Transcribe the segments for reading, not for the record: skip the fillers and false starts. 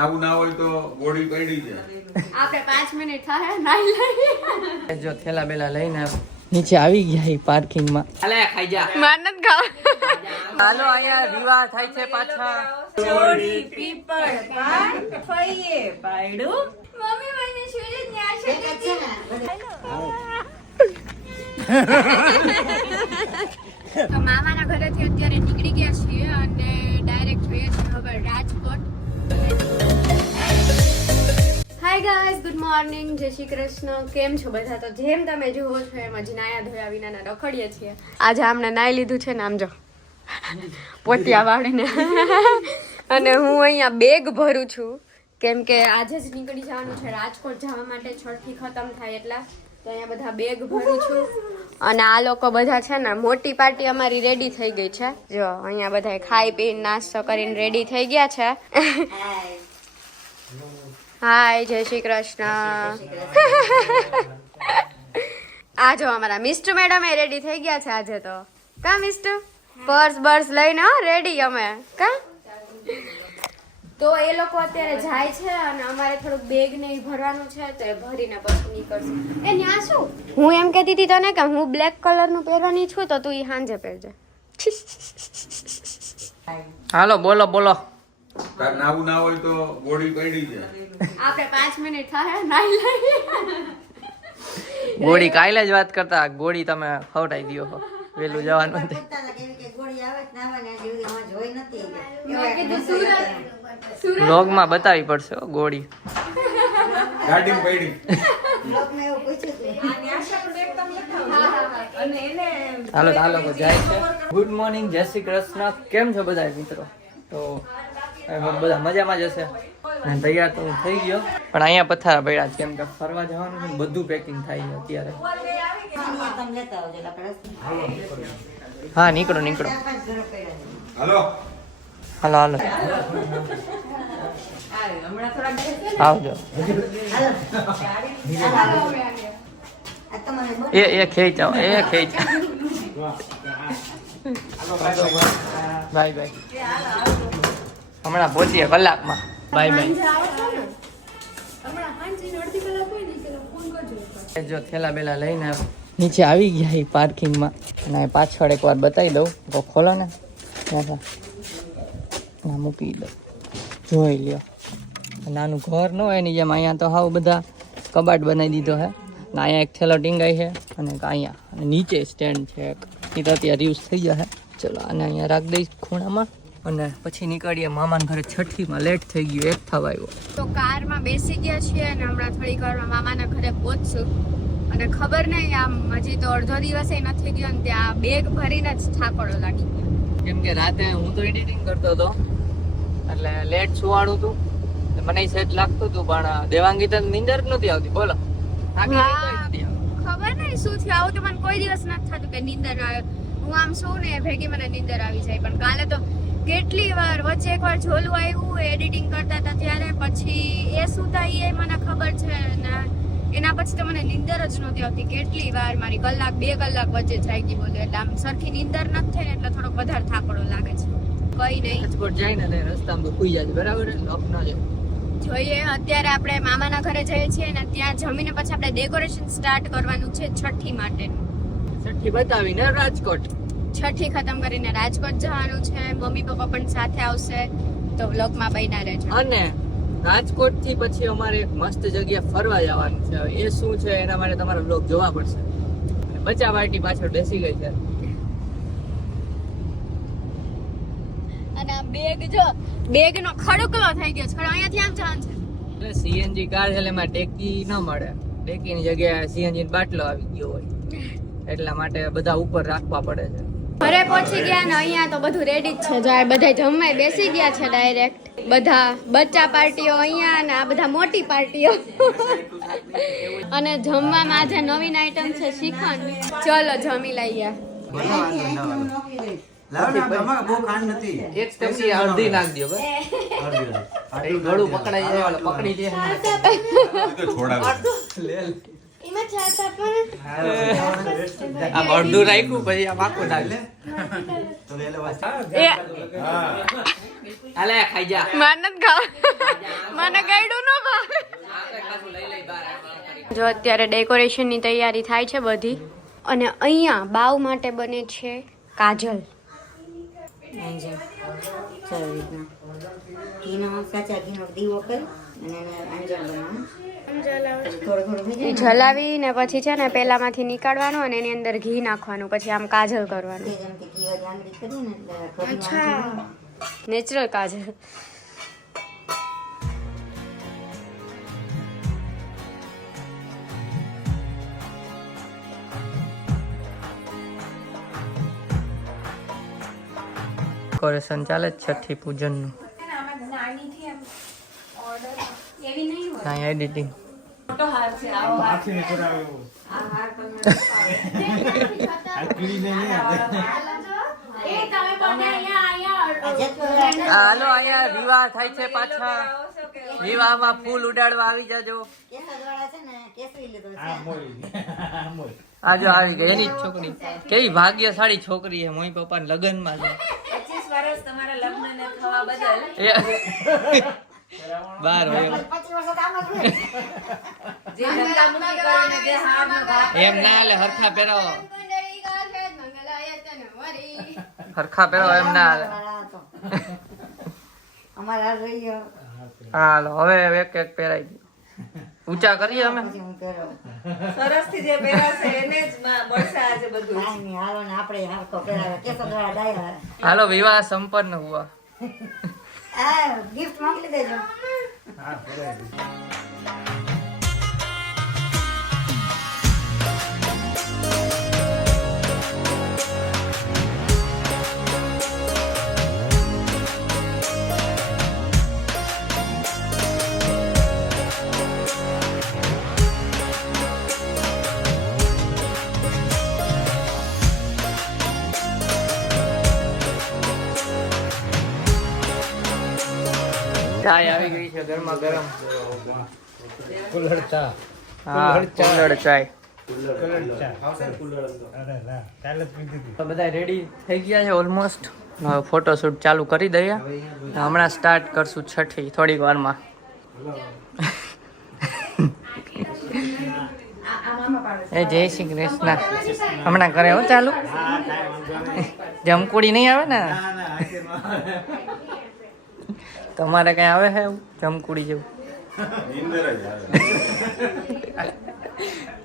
આવું ના હોય તો ગોળી પડી જાય. આપણે 5 મિનિટ થાય નાઈ લઈએ. જો થેલા બેલા લઈને નીચે આવી ગયા પાર્કિંગ માં. હાલે ખાઈ જા. માનત ખાવ. હાલો અહીંયા વિવાહ થાય છે પાછા. ચોરી પીપળ પાન ફઈએ પાડું મમ્મી મને સુરજ ને આશા છે. તો મામાના ઘરેથી અત્યારે નીકળી ગયા છીએ અને ડાયરેક્ટ જઈએ છીએ હવે Rajkot. Hi guys, good morning, જય શ્રી કૃષ્ણ. કેમ છો બધા? તો જેમ તમે જુઓ છો એમ હજી નાયા ધોયા વિનાના રખડીએ છીએ. આજે આમને નાઈ લીધું છે ને, આમ જો પોતિયા વાળીને અને હું અહીંયા બેગ ભરું છું કેમ કે આજે જ નીકળી જવાનું છે રાજકોટ જવા માટે. છઠ્ઠી ખતમ થાય એટલા તો અહીંયા બધા બેગ ભરું છું. અને આ લોકો બધા છે ને, મોટી પાર્ટી અમારી રેડી થઈ ગઈ છે. જો અહીંયા બધા ખાઈ પીને નાસ્તો કરીને રેડી થઈ ગયા છે. હાય, જય શ્રી કૃષ્ણ. આ જો અમારા મિસ્ટર મેડમ એ રેડી થઈ ગયા છે આજે તો. કા મિસ્ટર? પર્સ બર્સ લઈને રેડી અમે કા. તો એ લોકો અત્યારે જાય છે અને અમારે થોડુંક બેગ ને ભરવાનું છે તો એ ભરીને પછી નીકળશું. એ ન્યા શું? હું એમ કહેતી હતી તને કે હું બ્લેક કલર નું પહેરવાની છું તો તું ઈ સાંજે પહેરજે. હાલો બોલો બોલો. તાર આવું ના હોય તો ગોળી પડી જાય. આપણે 5 મિનિટ થાય નાઈ લઈએ. ગોળી કાલે જ વાત કરતા, ગોળી તમે ખવડાવી દયો છો. વેલું જવાનું મેં કીધું સુરત વ્લોગ માં બતાવી પડશે હો ગોળી. ગાડીમાં પડી. હાલો હાલો જાય છે. ગુડ મોર્નિંગ, જય શ્રી કૃષ્ણ. કેમ છો બધા મિત્રો? તો બધા મજામાં જ હશે. તૈયાર તો હું થઈ ગયો પણ અહીંયા પથારા પડ્યા છે કેમ કે ફરવા જવાનું છે. બધું પેકિંગ થાય છે અત્યારે. હા નીકળો નીકળો. હાલો હાલો હાલો આવજો. એ ખેંચાઓ એ ખેંચા. Bye bye. હમણાં પહોંચીએ કલાકમાં. Bye bye. જો થેલા બેલા લઈને નીચે આવી ગયા પાર્કિંગ માં. અને પાછળ એકવાર બતાવી દઉં તો ખોલો ને ના મૂકી દો. જોઈ લ્યો, નાનું ઘર ન હોય એની જેમ અહીંયા તો હાવ બધા કબાટ બનાવી દીધો હે. અહીંયા એક થેલો ટીંગાઈ છે અને અહીંયા અને નીચે સ્ટેન્ડ છે. એ તો અત્યારે યુઝ થઈ જશે. ચલો આને અહીંયા રાખ દઈશ ખૂણામાં અને પછી નીકળીએ મામાના ઘરે. છઠ્ઠીમાં લેટ થઈ ગયું, 1 થવા આવ્યો. તો કારમાં બેસી ગયા છીએ અને હમણાં થોડીક વારમાં મામાના ઘરે પહોંચશું. અને ખબર નહીં, આમ હજી તો અડધો દિવસ નથી ગયો ને ત્યાં બેગ ભરીને જ થાકડો લાગી ગયો. કેમ કે રાતે હું તો એડિટિંગ કરતો હતો એટલે લેટ સુવાડું હતું. મને સેટ લાગતું હતું પણ દેવાંગી તો નીંદર જ નથી આવતી. બોલો ખબર નહીં શું થયું. આવું તો મને કોઈ દિવસ નથી થતું કે નીંદર આવે. હું આમ શું ને ભેગી મને નીંદર આવી જાય. પણ કાલે તો કેટલી વાર વચ્ચે એકવાર ઝોલું આવ્યું એડિટિંગ કરતા હતા ત્યારે, પછી એ સુતા એ મને ખબર છે ને એના પછી તો મને નીંદર જ નહોતી આવતી. કેટલી વાર મારી 1-2 કલાક વચ્ચે જાગી બોલે એટલે આમ સરખી નીંદર નથી થઈ ને એટલે થોડોક વધારે થાકડો લાગે છે. કઈ નહીં, રાજકોટ જાય ને રસ્તામાં તો સુઈ જાય. બરાબર લોક ન જાય. જોઈએ અત્યારે આપણે મામાના ઘરે જઈએ છીએ ને ત્યાં જમીને પછી આપણે ડેકોરેશન સ્ટાર્ટ કરવાનું છે છઠ્ઠી માટેનું. છઠ્ઠી બતાવીને રાજકોટ. છઠ્ઠી ખતમ કરીને રાજકોટ જવાનું છે. મમ્મી પપ્પા પણ સાથે આવશે તો વ્લોગમાં બન્યા રહેજો. અને રાજકોટ થી પછી અમારે એક મસ્ત જગ્યા ફરવા જવાનું છે. એ શું છે એના માટે તમારે વ્લોગ જોવા પડશે. બચ્ચા પાર્ટી પાછળ બેસી ગઈ છે અને આ બેગ જો બેગ નો ખડકલો થઈ ગયો છે. અહીંયાથી આમ જવાનું છે. સીએનજી કાર છે એમાં ટેકી ન મળે. ટેકીની જગ્યાએ સીએનજી બાટલો આવી ગયો હોય એટલા માટે બધા ઉપર રાખવા પડે છે. ઘરે પહોંચી ગયા ને અહીંયા તો બધું રેડી જ છે. જો આ બધા જમવાય બેસી ગયા છે ડાયરેક્ટ. બધા બચ્ચા પાર્ટીઓ અહીંયા અને આ બધા મોટી પાર્ટીઓ. અને જમવામાં આજે નવીન આઈટમ છે શ્રીખંડ. ચલો જમી લઈએ. એક ચમચી અડધી નાખ દો બસ. ગળું પકડાઈ જાય પકડી દે. આમ અડધું રાખ્યું પછી આમ આખું નાખ. હાલે ખાઈ જા. માર નથી ખાવ. મને ગયડું ન ભાવે. જો અત્યારે ડેકોરેશનની તૈયારી થાય છે બધી, અને અહીંયા બાવ માટે બને છે કાજલ. ઈ જલાવી ને પછી છે ને પેલામાંથી નીકાળવાનું અને એની અંદર ઘી નાખવાનું, પછી આમ કાજલ કરવાનું. અચ્છા, નેચરલ કાજલ. ડેકોરેશન ચાલે છે છઠ્ઠી પૂજનનું. એડિટિંગ હાલો અહીંયા વિવાહ થાય છે પાછા. વિવાહમાં ફૂલ ઉડાડવા આવી જાજો. આજો આવી ગઈ એની જ છોકરી. કેવી ભાગ્યશાળી છોકરી છે. મોઈ પપ્પા લગ્નમાં છે. 25 વર્ષ તમારા લગ્નને થવા બદલ બાર હોય જે ધક્કામુક્કી કરીને જે હારનો ઘા એમ ના હાલે. હરખા પહેરાવો, હરખા પહેરાવો, એમ ના હાલે. હાલો હવે એક એક પહેરાઈ ગયું. ઊંચા કરીએ અમે. સરસથી જે પહેરાશે એને જ મળશે આજે બધું. હાલો વિવાહ સંપન્ન હુઆ. ગિફ્ટ મોકલી દેજો. ચાય આવી ગઈ છે ગરમા ગરમ. કુલ્હડ ચા. હા, કુલ્હડ ચાય. તો બધા રેડી થઈ ગયા છે ઓલમોસ્ટ. હવે ફોટોશૂટ ચાલુ કરી દઈએ. હમણાં સ્ટાર્ટ કરશું છઠ્ઠી થોડીક વારમાં. એ જય શ્રી કૃષ્ણ. હમણાં કરે હો ચાલુ. જમકુડી નહીં આવે ને? તમારે કઈ આવે છે એવું જમકુડી જેવું?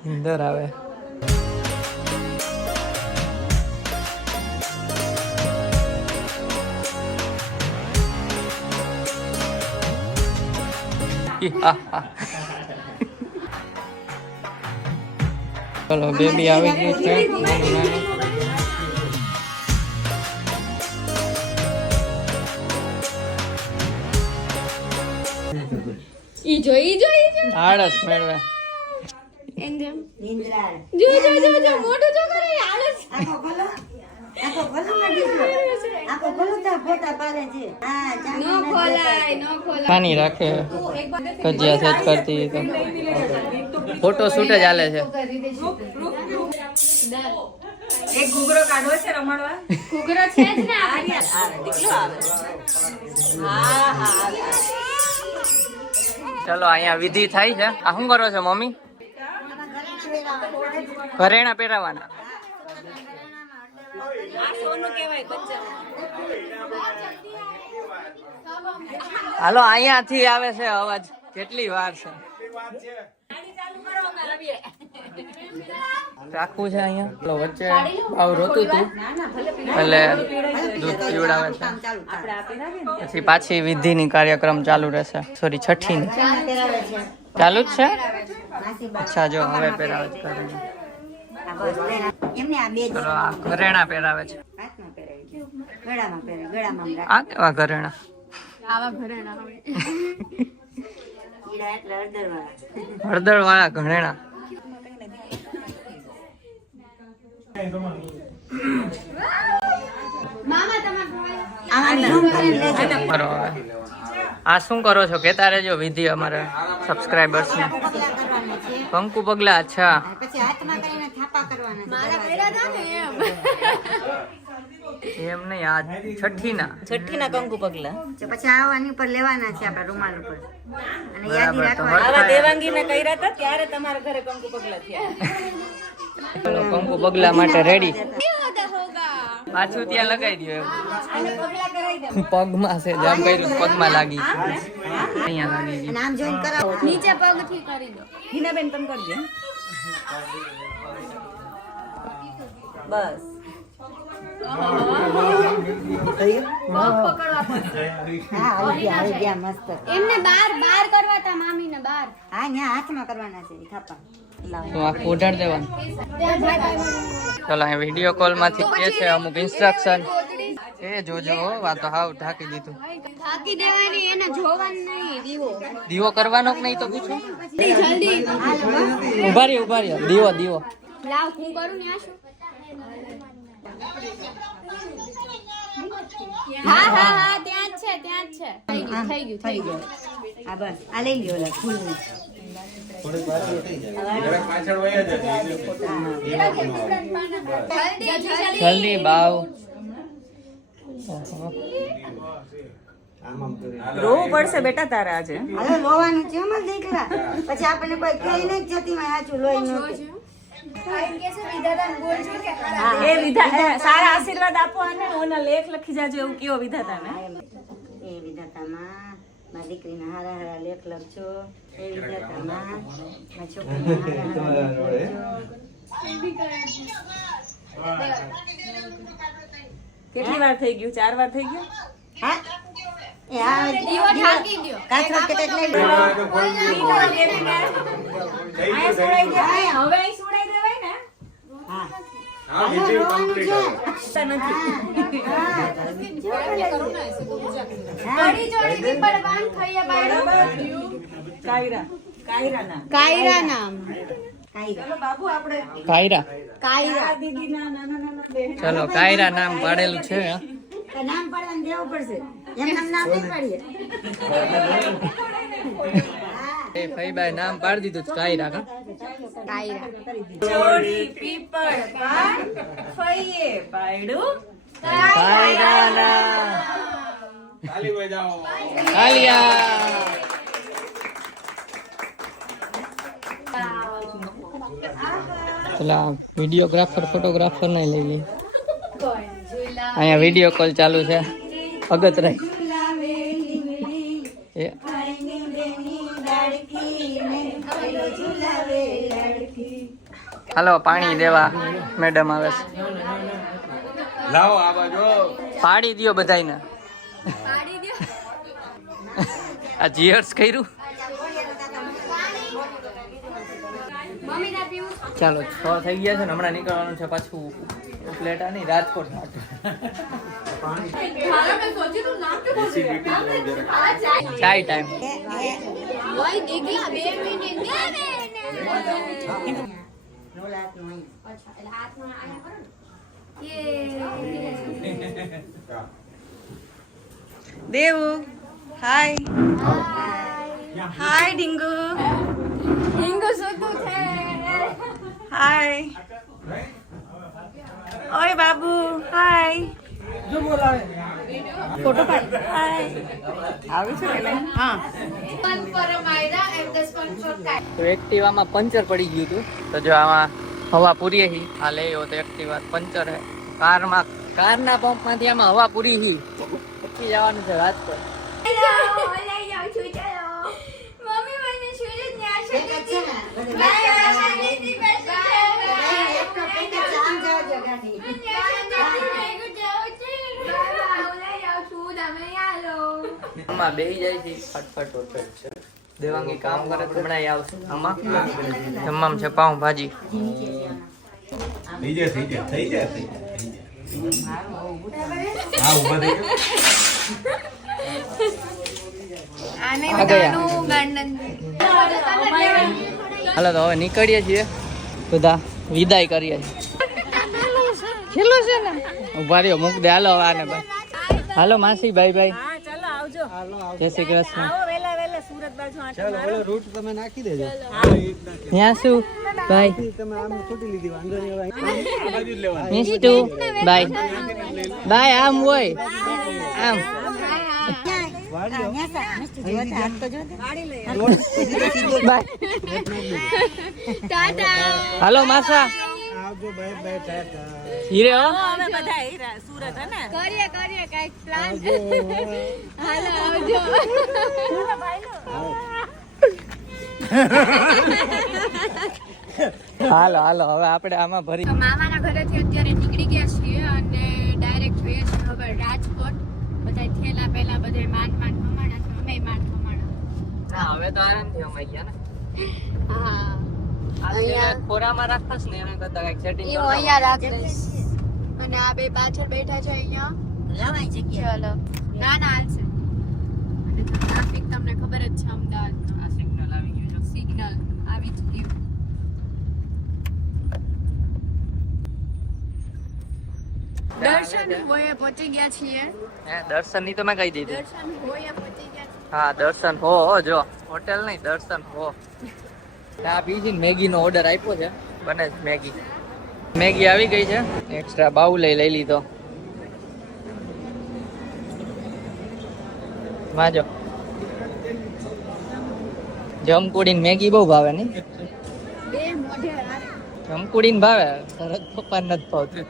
નીંદર આવે. ચલો બેબી આવી ગઈ છે. નાની નાની. ઈ જોઈ આળસ મેળવે. એન્જમ નિંદ્રા. જો મોટું જો કરે આળસ. આખો ખોલો. આખો ખોલો ને દીકરો. આખો ખોલો તો ફોટા પાડે છે. હા, નો ખોલાય. નાની રાખે. કજિયા સેટ કરતી તો ફોટો શૂટ જ હાલે છે. એક ઘૂઘરો કાઢવો છે રમાડવા. ઘૂઘરો છે જ ને આ. દીકરો આવે. હા હા. ચલો અહીંયા વિધિ થાય છે. આ શું કરો છો મમ્મી? ઘરેણા પહેરાવાના. આ સોનું કહેવાય બચ્ચા. હાલો અહીંયાથી આવે છે અવાજ. કેટલી વાર છે? રાખવું છે અહીંયા. ચલો વચ્ચે આવ રોતું તું એટલે દૂધ પીવડાવે છે. પછી પાછી વિધિની કાર્યક્રમ ચાલુ રહેશે. સોરી છઠ્ઠીની ચાલુ જ છે. અચ્છા જો હવે પહેરાવે છે ઘરેણા. એમને આ બે ચલો આ ઘરેણા પહેરાવે છે. હાથમાં પહેરાવી દે. ગળામાં પહેરે. ગળામાં રાખ. આ કેવા ઘરેણા? આવા ઘરેણા હોય. ઈડા એટલે હળદરવાળા. હળદર વાળા ઘરેણા. મામા તમાર આમાં ઝૂમ કરીને લેજો. કરો હવે. આ શું કરો છો કેતા રહેજો વિધિ અમારે સબસ્ક્રાઇબર્સ ને. પગલા કરવાના છે. કંકુ પગલા. અચ્છા પછી હાથમાં કરીને થાપા કરવાના છે. મારા પહેર્યા હતા ને એમ. એમ નહીં આ છઠ્ઠીના કંકુ પગલા પછી આવાની ઉપર લેવાના છે આપણા રૂમાલ ઉપર અને યાદી બરાબર, તો રાખવાની આવા દેવાંગીને કર્યા હતા ત્યારે તમારા ઘરે કંકુ પગલા થયા ચલો કંકુ પગલા માટે રેડી પાછું ત્યાં લગાવી દો એવું પગમાં છે જામ કર્યું પગમાં લાગી અહીંયા લાગી ગઈ અને આમ જોઈન કરાવો નીચે પગથી કરી દો. હિનાબેન તમે કરજો બસ હા આવી ગયા મસ્ત એમને બાર કરવા તા મામીને બાર. હા ન્યા હાથમાં કરવાના છે થાપા તો આ ઉડાડ દેવાનું ચલો અહીં વિડીયો કોલ માંથી કે છે અમુક ઇન્સ્ટ્રક્શન એ જોજો હો, આ તો હાવ ઢાંકી દીધું થાકી દેવાની, એને જોવાનું નહીં. દીવો દીવો કરવાનો કે નહીં તો પૂછો જલ્દી ઉભા રહ્યો દીવો લાવ, હું કરું ને આ શું? હા ત્યાં જ છે. થઈ ગયું. હા બસ આ લઈ લ્યો ઓલા ફૂલનું જરાક પાછળ વયા જજો. જલ્દી બાવ રોવું પડશે બેટા તારા આજે હવે લોવાનું છે મત દીકરા પછી આપણને કોઈ કહી નહીં જતી માં સાચું લોહી નું એ વિધા સારા આશીર્વાદ આપો અને ઓના લેખ લખી જાજો એવું કયો વિધાતાને એ વિધાતામાં મારી દીકરીને હારા હારા લેખ લખજો એ વિધાતામાં મારી છોકરીને હારા હારા લેખ લખજો. કેટલી વાર થઈ ગયું 4 વાર થઈ ગયું હા એ આ દીવો ઠાકી દ્યો. કાચમાં કેટલાક લઈ લો તો ખોલી દો. થઈ ગયું, થઈ ગયું. હવે અહીં સુડાઈ દેવાય ને હા હા, બીજું complete હવે. કડી જોડી પીપળ પાન ખાઈએ બાયડું. કાયરા નામ કાયરા નામ. કાઈ બાબુ આપણે કાયરા દીદીના નાના બહેન ચલો કાયરા નામ પાડેલું છે હા. તો નામ પાડવાનું દેવું પડશે એમ નામ નહીં પાડીએ એ ફઈબાઈ નામ પાડી દીધું કાયરા કા જોડી પીપળ પાન ફઈએ પાયડું કાયરા નામ તાલી બજાવો. કાલિયા પેલા વિડીયોગ્રાફર ફોટોગ્રાફર ને લઈ લઈએ અહીંયા વિડીયો કોલ ચાલુ છે અગત રહી એ હાલો પાણી દેવા મેડમ આવે છે લાવો આ બાજુ. પાડી દ્યો બધાયને આ જીયર્સ કર્યું મમ્મી ના પીવું. ચાલો 6 થઈ ગયા છે ને હમણાં નીકળવાનું છે પાછું ઉપલેટા નહીં રાજકોટ માટે ચાય ટાઈમ ઓય દીકલા 2 મિનિટ દે ને. રોલાતનું અહીં અચ્છા, એટલે હાથમાં આયા કરો ને. દેવું હાય ડીંગુ હિંગુ સુતું છે. હાય ઓય બાબુ હાય ફોટો પાડ હાય આવી છે કે નહીં હા પણ પરમાયરા એમ ધ સ્પોન્સર કાય. તો એક્ટિવામાં પંચર પડી ગયું હતું તો જો આમાં હવા પૂરી હી આ લઈ તો એક્ટિવા પંચર હે કારના પંપમાંથી આમાં હવા પૂરી હી પછી જવાનું છે રાજકોટ લઈ જાઓ છું ચાલો. મમ્મી મને શુરજ ને આશા એક જ છે ને બધું બાય આશા દીદી પાસે એક તો પેકેટ છે, આમ જાજો ગાડી આમાં બેહી જાય છે ફટફટ વટફટ છે દેવાંગી કામ કરે તો હમણાં આવશે આમાં જમવામાં છે પાઉં ભાજી થઈ જાય, થઈ જાય, થઈ જાય, થઈ જાય, થઈ જાય. હા, ઊભા થઈ જાઓ. આને આ ગયા. બધાનું ગાંડન. હાલો તો હવે નીકળીએ છીએ બધા વિદાય કરીએ છીએ ઉભા રહ્યો મૂક દે હાલો હવે આને ભાઈ હાલો માસી બાય બાય હા ચાલો આવજો જય શ્રી કૃષ્ણ આવો વેલા વેલા સુરત સુરત બાજુ આંટો ચાલો મારો. ઓલો રૂટ તમે નાખી દેજો ત્યાં શું બાય તમે આમ છોટી લીધી વાંધો નહીં મિસ્ટુ બાય બાય આમ હોય આમ હાલો માસા આવજો બાય બાય ટાટા હીરે હો અમે બધા હીરા સુરત હે ને કરીએ કઈક પ્લાન હાલો આવજો હાલો હાલો હવે આપણે આમાં ભરી તો મામાના ઘરેથી અત્યારે નીકળી ગયા છીએ અને ડાયરેક્ટ જોઈએ છીએ હવે રાજકોટ બધા થેલા પહેલા બધે માંડ હમાણા છે અમે માંડ હમાણા ના હવે તો આરામથી અમાઈ ગયા ને હા અહીંયા ખોરામાં રાખસ ને એના કરતા કઈક સેટિંગ ઈ અહીંયા રાખ દઈશ અને આ બે પાછળ બેઠા છે અહીંયા લવાય જગ્યા ચલો ના હાલશે અને ટ્રાફિક તમને ખબર જ છે અમદાવાદનો આ સિગ્નલ આવી ગયું છે સિગ્નલ આવી જ ગયું દર્શન હોયે પહોંચી ગયા છીએ હે દર્શન ની તો મેં કહી દીધું દર્શન હોયે પહોંચી ગયા છીએ હા દર્શન હો જો હોટેલ નહીં દર્શન હો આ બીજી મેગી નો ઓર્ડર આપ્યો છે બને છે મેગી મેગી આવી ગઈ છે એક્સ્ટ્રા બાઉલ લઈ લીધો માજો જમકુડીન મેગી બહુ ભાવે નહીં બે મોઢે હારે જમકુડીન ભાવે સરસ પપ્પા નથી ભાવતું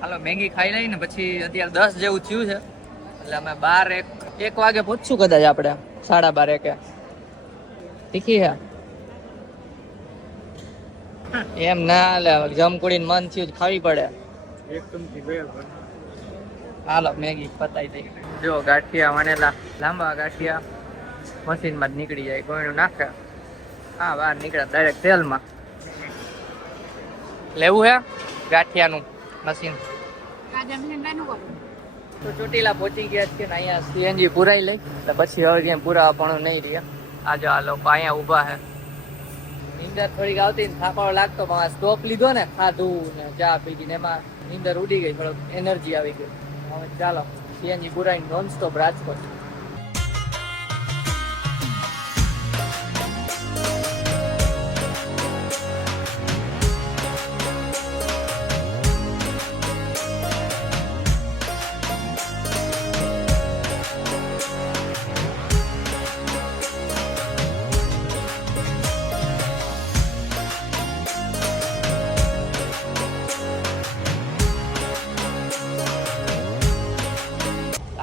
હાલો મેગી ખાઈ લઈ ને પછી અત્યારે 10 જેવું થયું છે એટલે અમે 12 એક વાગે પહોંચશું કદાચ આપણે 12:30 તીખી હે એમ ના લે જમકુડીન મન થયું ખાવી પડે એક ચમચી ગયા હાલો મેગી પતાઈ દઈ જો ગાંઠિયા વણેલા લાંબા ગાંઠિયા મશીનમાં જ નીકળી જાય કોઈનું નાખે હા બહાર નીકળ્યા ડાયરેક્ટ તેલમાં લેવું હે ગાંઠિયાનું મશીન કાજમ હેંગાનું કરું તો ચોટીલા પહોંચી ગયા છે ને અહીંયા સીએનજી પુરાઈ લઈ એટલે પછી હવે ક્યાંય પુરાવા નહીં રહ્યા આજે આ લોકો અહીંયા ઊભા છે નીંદર થોડીક આવતી ને થાપાળો લાગતો પણ સ્ટોપ લીધો ને ખાધું ને ચા પીધી ને એમાં નીંદર ઉડી ગઈ થોડોક એનર્જી આવી ગઈ હવે ચાલો સીએનજી પુરાઈ નોન સ્ટોપ રાજકોટ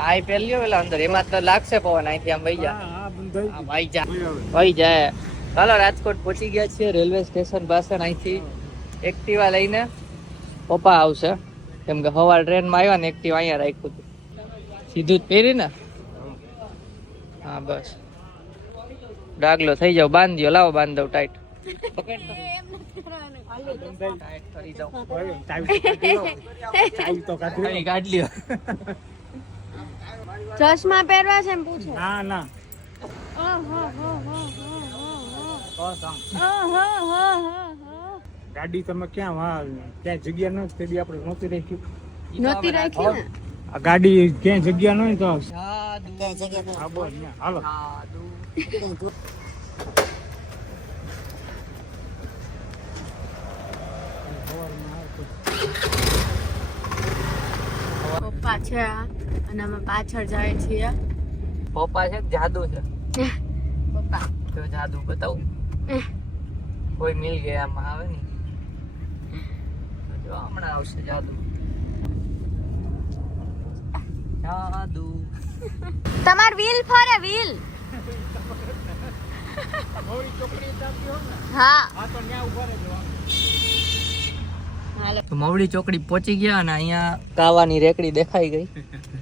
આ પેલ્યો પેલા અંદર એમાં તો લાગશે પવન અહીંથી આમ વહી જા હા વહી જાય ચાલો રાજકોટ પહોંચી ગયા છીએ રેલવે સ્ટેશન પાસે અહીંથી એક્ટિવા લઈને પપ્પા આવશે કેમ કે સવાર ટ્રેનમાં આવ્યા ને એક્ટિવા અહીંયા રાખ્યું હતું સીધું જ પહેરી ને હા બસ ડાગલો થઈ જાવ બાંધી દો લાવો બાંધ દઉં ટાઈટ ટાઈટ કરી દઉં કાઢ લ્યો ચશ્મા પહેરવા છે એમ પૂછે ના ના ગાડી તમે ક્યાં જગ્યા ન તે આપણે નહોતી રાખી નહોતી રાખી ને આ ગાડી ક્યાં જગ્યા ન હોય તો જાદુ ક્યાંય જગ્યા પર હા બોલ હાલો જાદુ પપ્પા છે આ અને અમે પાછળ જાય છીએ પપ્પા છે કે જાદુ છે પપ્પા તો જાદુ બતાવું કોઈ મિલ ગયા આમાં આવે ને તો જો હમણાં આવશે જાદુ જાદુ તમાર વ્હીલ ફરે વ્હીલ હા તો મવડી ચોકડી પહોંચી ગયા અને અહીંયા કાવાની રેકડી દેખાઈ ગઈ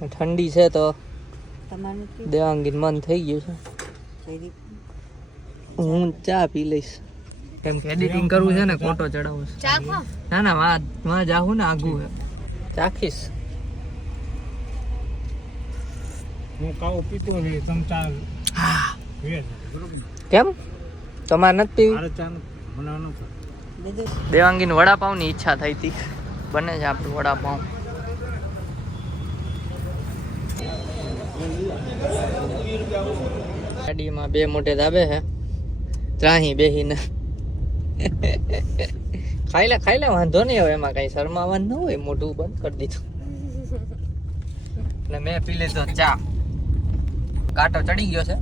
ઠંડી છે તો દેવાંગીન મન થઈ ગયું છે હું ચા પી લઈશ કેમ કે એડિટિંગ કરવું છે ને કોટો ચડાવવો છે ચાખો ના ના માં જાહું ને આગું હે ચાખીશ હું કાવો પીતો રે ચમચા વેજ બરોબર કેમ તમારે નથી પીવી મારે ચા બનાવવાનો છે દેવાંગીન વડાપાવ ની ઈચ્છા થઈ હતી બને છે આપણું વડાપાવ ગાડીમાં બે મોટે ધાબે છે ત્રાહી બેહીને ખાઈ લે વાંધો નહીં હવે એમાં કઈ શરમાવાનું ન હોય મોઢું બંધ કરી દીધું અને મેં પી લીધો ચા કાંટો ચડી ગયો છે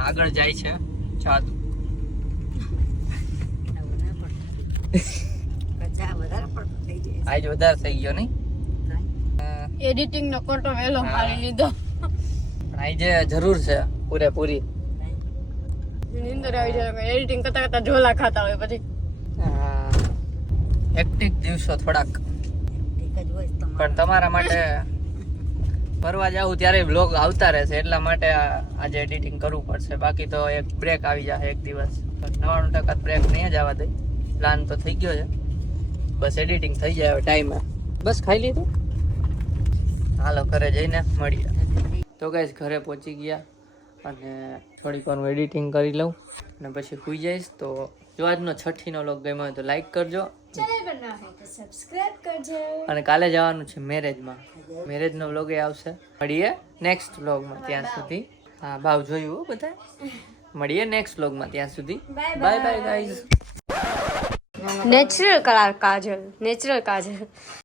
આગળ જાય છે જાદુ આજ વધારે થઈ ગયો નહીં એડિટિંગ નો કોટો વેલો મારી લીધો આજે જરૂર છે પૂરેપૂરી નીંદર આવી જાય એડિટિંગ કરતા કરતા ઝોલા ખાતા હોય પછી હેક્ટિક દિવસો થોડાક પણ તમારા માટે ફરવા જાવું ત્યારે બ્લોગ આવતા રહેશે એટલા માટે આજે એડિટિંગ કરવું પડશે બાકી તો એક બ્રેક આવી જશે એક દિવસ 99% બ્રેક નહીં જ આવવા દે પ્લાન તો થઈ ગયો છે બસ એડિટિંગ થઈ જાય હવે ટાઈમે બસ ખાઈ લીધું હાલો ઘરે જઈને મળીએ તો ગાઈસ ઘરે પહોંચી ગયા અને થોડીક વાર હું એડિટિંગ કરી લઉં અને પછી સૂઈ જઈશ તો જો આજનો 6ઠીનો વ્લોગ ગમ્યો હોય તો લાઈક કરજો સબસ્ક્રાઇબ કરજો અને કાલે જવાનું છે મેરેજનો વ્લોગ એ આવશે મળીએ નેક્સ્ટ વ્લોગમાં ત્યાં સુધી હા ભાવ જોયું હો બધા મળીએ નેક્સ્ટ વ્લોગમાં ત્યાં સુધી બાય બાય ગાઈઝ નેચરલ કાજલ